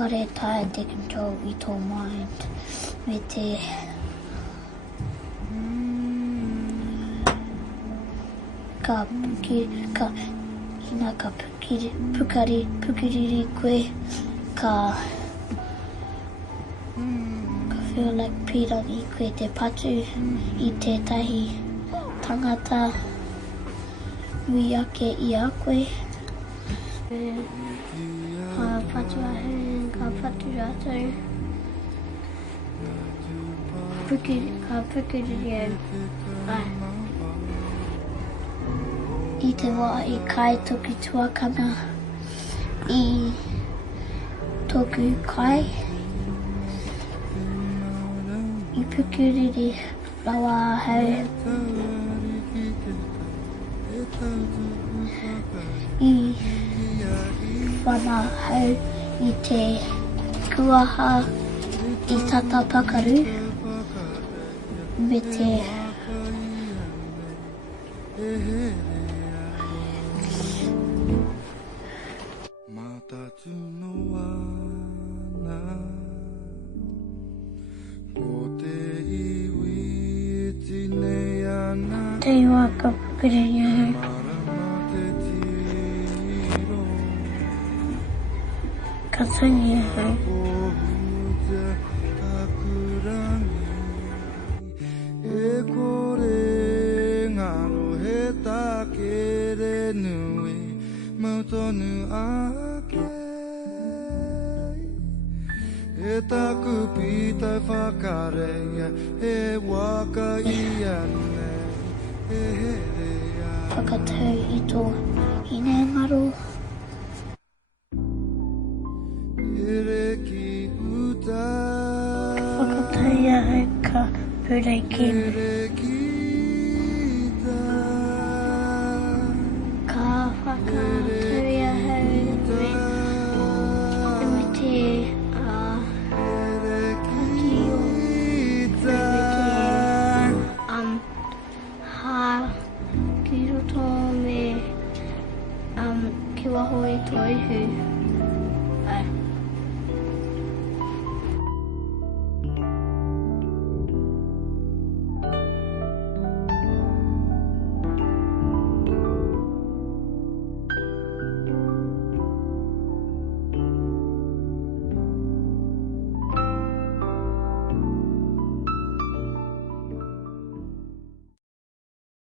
Kare tae te control i tō mind. Me te pukiriri koe, ka feel like pirangi koe te patu I tētahi tangata ui ake I a koe. Ka patu ahe, ka patu rātou. Ka pukiriri ai. I te wā I kai toku tuakana I toku kai. I pukiriri rawa hau. I whana hau I te kuaha I tata pakaru. Me te te iwa ka pukiriri hau. Ka tangi hau. E taku pita whakareia, e waka I ane, e herea. Whakatau I tō ine ngaro. Ere ki uta. Whakatau hau ka pureki. Ere ki ta. Ka whakatau hau me te ki roto me ki waho I tō ihu.